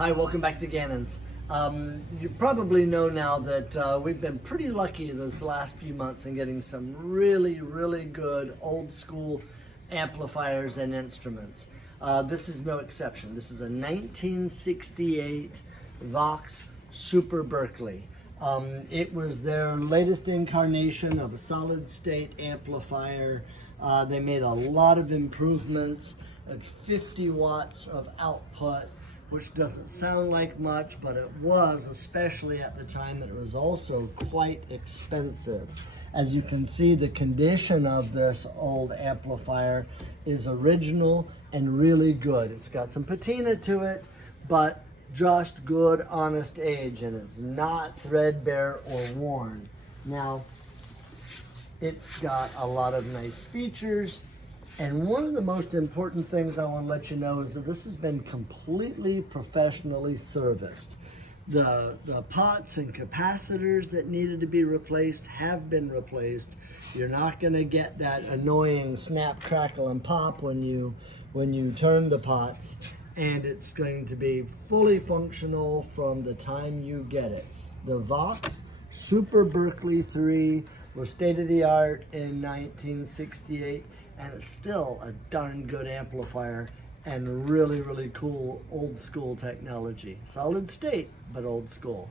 Hi, welcome back to Gannon's. You probably know now that we've been pretty lucky this last few months in getting some really good old school amplifiers and instruments. This is no exception. This is a 1968 Vox Super Berkeley. It was their latest incarnation of a solid state amplifier. They made a lot of improvements at 50 watts of output, which doesn't sound like much, but it was, especially at the time. It was also quite expensive. As you can see, the condition of this old amplifier is original and really good. It's got some patina to it, but just good, honest age, and it's not threadbare or worn. Now, it's got a lot of nice features, and one of the most important things I want to let you know is that this has been completely professionally serviced. The pots and capacitors that needed to be replaced have been replaced. You're not going to get that annoying snap, crackle, and pop when you turn the pots, and it's going to be fully functional from the time you get it. The Vox Super Berkeley 3 was state-of-the-art in 1968, and it's still a darn good amplifier and really cool old school technology. Solid state, but old school.